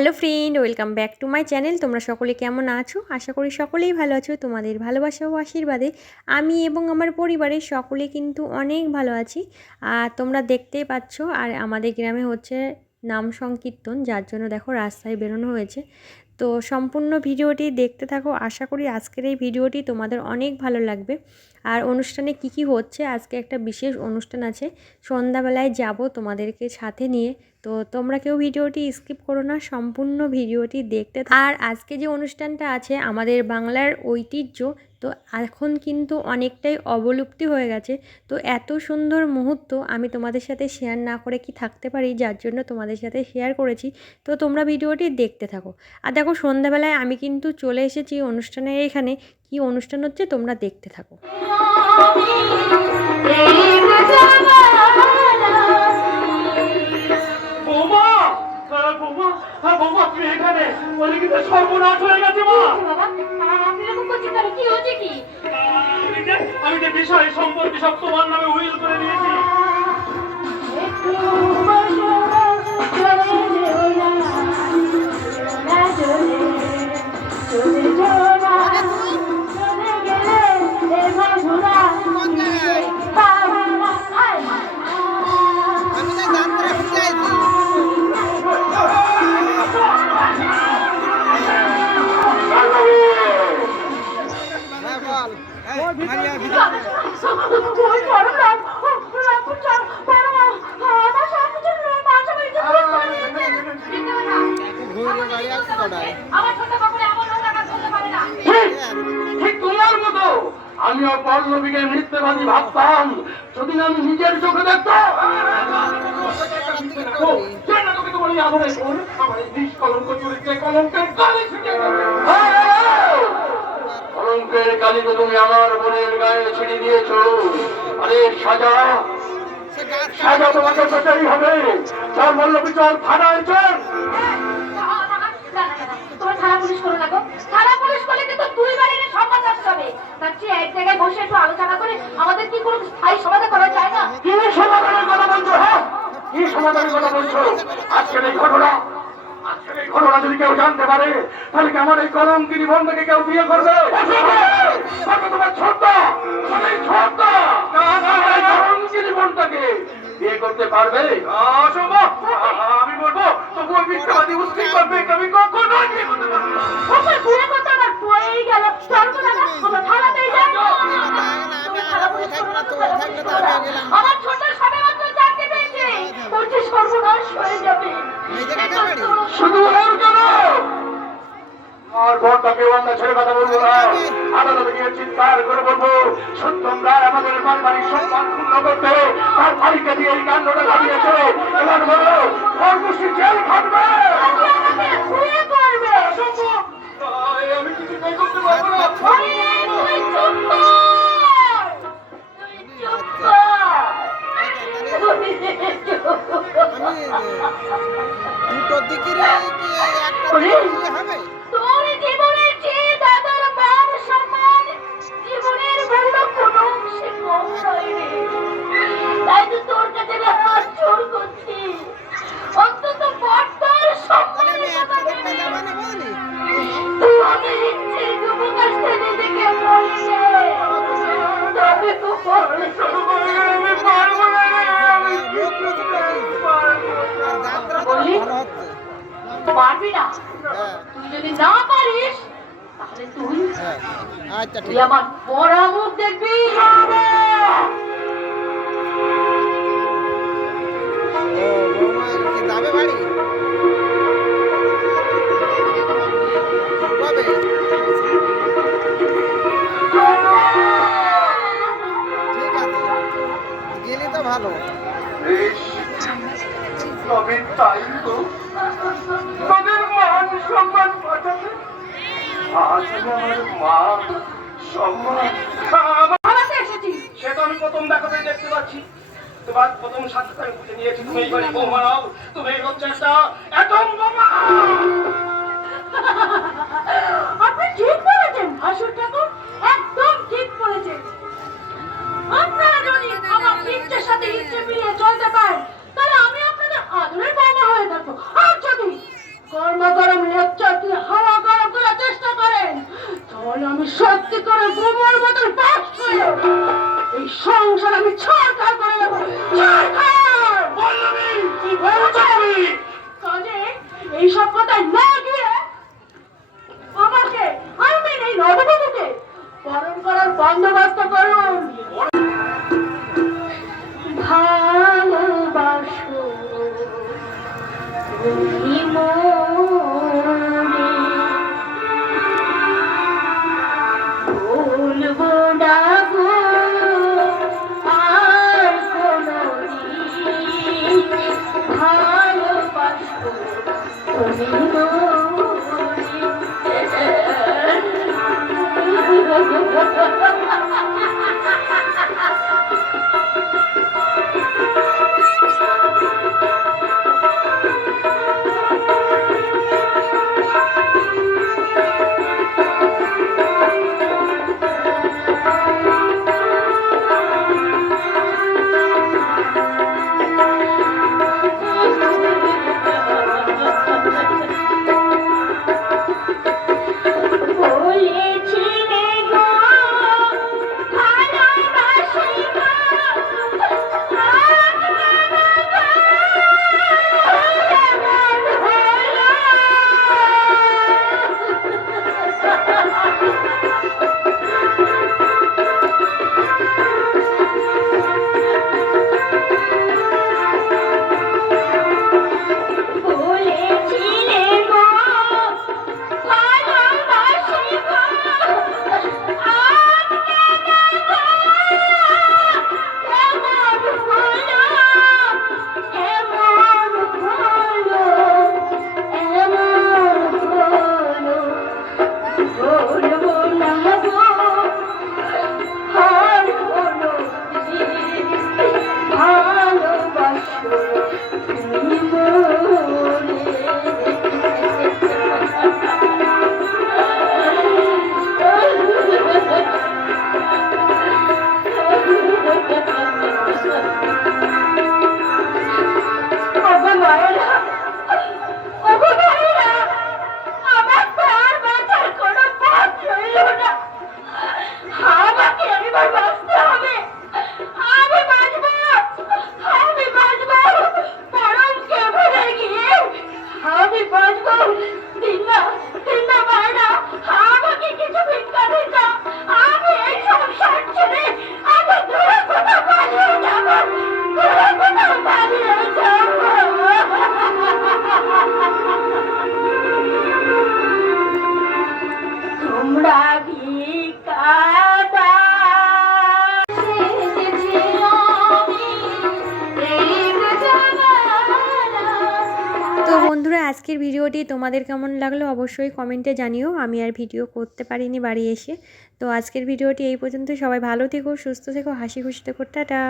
Hello friend, welcome back to my channel. তোমরা সকলে কেমন আছো? আশা করি সকলেই ভালো আছো। তোমাদের ভালোবাসা ও আশীর্বাদে আমি এবং আমার পরিবারের সকলে কিন্তু অনেক ভালো আছি। আর তোমরা দেখতেই পাচ্ছ, আর আমাদের গ্রামে হচ্ছে নাম সংকীর্তন, যার জন্য দেখো রাস্তায় বেরোনো হয়েছে। তো সম্পূর্ণ ভিডিওটি দেখতে থাকো। আশা করি আজকের এই ভিডিওটি তোমাদের অনেক ভালো লাগবে। আর অনুষ্ঠানে কি কি হচ্ছে, আজকে একটা বিশেষ অনুষ্ঠান আছে, সন্ধ্যাবেলায় যাব তোমাদেরকে সাথে নিয়ে। তো তোমরা কেউ ভিডিওটি স্কিপ করো না, সম্পূর্ণ ভিডিওটি দেখতে। আর আজকে যে অনুষ্ঠানটা আছে আমাদের বাংলার ঐতিহ্য, তো এখন কিন্তু অনেকটাই অবলুপ্তি হয়ে গেছে। তো এত সুন্দর মুহূর্ত আমি তোমাদের সাথে শেয়ার না করে কি থাকতে পারি, যার জন্য তোমাদের সাথে শেয়ার করেছি। তো তোমরা ভিডিওটি দেখতে থাকো। আর দেখো সন্ধ্যাবেলায় আমি কিন্তু চলে এসেছি অনুষ্ঠানের এখানে। কি অনুষ্ঠান হচ্ছে তোমরা দেখতে থাকো। আমি যে বিষয় সম্পর্কে সব তোমার নামে উইল করে নিয়েছি। আমিও পল্লবীকে মিথ্যেবাদী ভাবতাম, যদি না আমি নিজের চোখে দেখতাম। কলঙ্কের কালি তো তুমি আমার বোনের গায়ে ছিঁড়ে দিয়েছ। আরে সাজা সাজা তোমাকে পেতেই হবে। চল পল্লবী, চল থানায় চল। থানা পুলিশ করো না গো। থানা পুলিশ করলে কিন্তু দুই বাড়ির সম্মান নষ্ট হবে। তার চেয়ে এক জায়গায় বসে একটু আলোচনা করে আমাদের কি কোনো স্থায়ী সমাধান করা যায় না? কি সমাধানের কথা বলছো? হ্যাঁ, কি সমাধানের কথা বলছো? আজকের এই ঘটনা যদি কেউ জানতে পারে, তাহলে কি আমার এই কলঙ্কিনী বোনটাকে কেউ বিয়ে করবে? তোমার ছোট্ট কলঙ্কিনী বোনটাকে বিয়ে করতে পারবে? অসম্ভব। আমি বলবো তবু ওই মিথ্যাবাদী মুসলিম করবে, আমি কখনো বিয়ে করতে পারবো না। বিয়ে করতে আমার পড়েই গেল। আমার থানাতেই যাই। আমার ছোট সবে মাত্র জানতে পেরেছে তোর যে সর্বনাশ হয়ে যাবে। শুধু ওর কেন? আর ভোটটাকে আমরা ছেড়ে কথা বলবো না। আদালতে গিয়ে চিৎকার করে বলবো, সত্যম রায় আমাদের পারিবারিক সম্মান ক্ষুণ্ণ করতে তার বাড়িকে দিয়ে এই কাণ্ডটা লাগিয়েছে। এবার বলো, ওর গোষ্ঠী জেল খাটবে। আমি কিছু করতে পারবো না। দুটোর দিকে হবে। তোর জীবনের চেয়ে দাদার মান সম্মান জীবনের মূল্য কোনো অংশে কম নয় রে। তাই তো তোর কাছে হাত জোর করছি, অন্তত বর্তার সম্মানের কথা ভেবে তুই আমাদের ইচ্ছের যুবকাশটা নিজেকে মরে তবে তো পারবি না। তুই যদি না পারিস তাহলে তুই আচ্ছা ঠিক আমার পড়া মুখ দেখবি। যাবে বাড়ি কবে? ঠিক আছে, গেলে তো ভালো। তবে তাই তো তাদের মান সম্মান বাঁচাতে আজ আমার মান সম্মান সে তো আমি প্রথম দেখাতেই দেখতে পাচ্ছি। তোমার প্রথম সাক্ষাৎ আমি বুঝে নিয়েছি তুমি এই বাড়ি বৌমা নাও। তুমি হচ্ছে একটা একদম বোমা। আপনি ঠিক বলেছেন ভাসুর ঠাকুর, একদম ঠিক বলেছেন। আপনারা যদি আমার ইচ্ছের সাথে ইচ্ছে মিলিয়ে চলতে পারেন, তাহলে আমি আপনাদের আদরের বৌমা হয়ে থাকবো। আর যদি কর্ম সংসার আমি ছাড়খাড় করে দেবো, ছাড়খাড়। পল্লবী, কি বলছো তুমি? কাজে এইসব কথায় না গিয়ে আমাকে, আমি এই নববধূকে বরণ করার বন্দোবস্ত করুন। ভালোবাসো তুমি মোরে, বলবো না গো আর কোনোদিন, ভালোবাসো তুমি মোরে। বলেছিলে গো ভালোবাসি গো, আজ বলেছিলে গো ভালোবাসি গো, আজ কেমন হলো, এমন হলো, এমন হলো, বলবো না গো আর কোনোদিন, ভালোবাসো তুমি মোরে। ওগো মায়েরা, ওগো ভাইরা, আমার তো আর বাঁচার কোনো পথ রইল না। আমাকে এবার বাঁচতে হবে, আমি বাঁচবো, আমি বাঁচবো, পরমকে ভুলে গিয়ে আমি বাঁচবো। দিন না, দিন না মায়েরা, আমাকে কিছু ভিক্ষা দিন না, আমি এই সংসার ছেড়ে আমি দূরে কোথাও পালিয়ে যাবো, দূরে কোথাও পালিয়ে যাবো। তোমরা ভিক্ষা দাও, এসেছি আমি প্রেম জানালা। তো বন্ধুরা, আজকের ভিডিওটি তোমাদের কেমন লাগলো অবশ্যই কমেন্টে জানিও। আমি আর ভিডিও করতে পারিনি বাড়ি এসে। তো আজকের ভিডিওটি এই পর্যন্ত। সবাই ভালো থেকো, সুস্থ থেকো, হাসি খুশি থেকো, টাটা।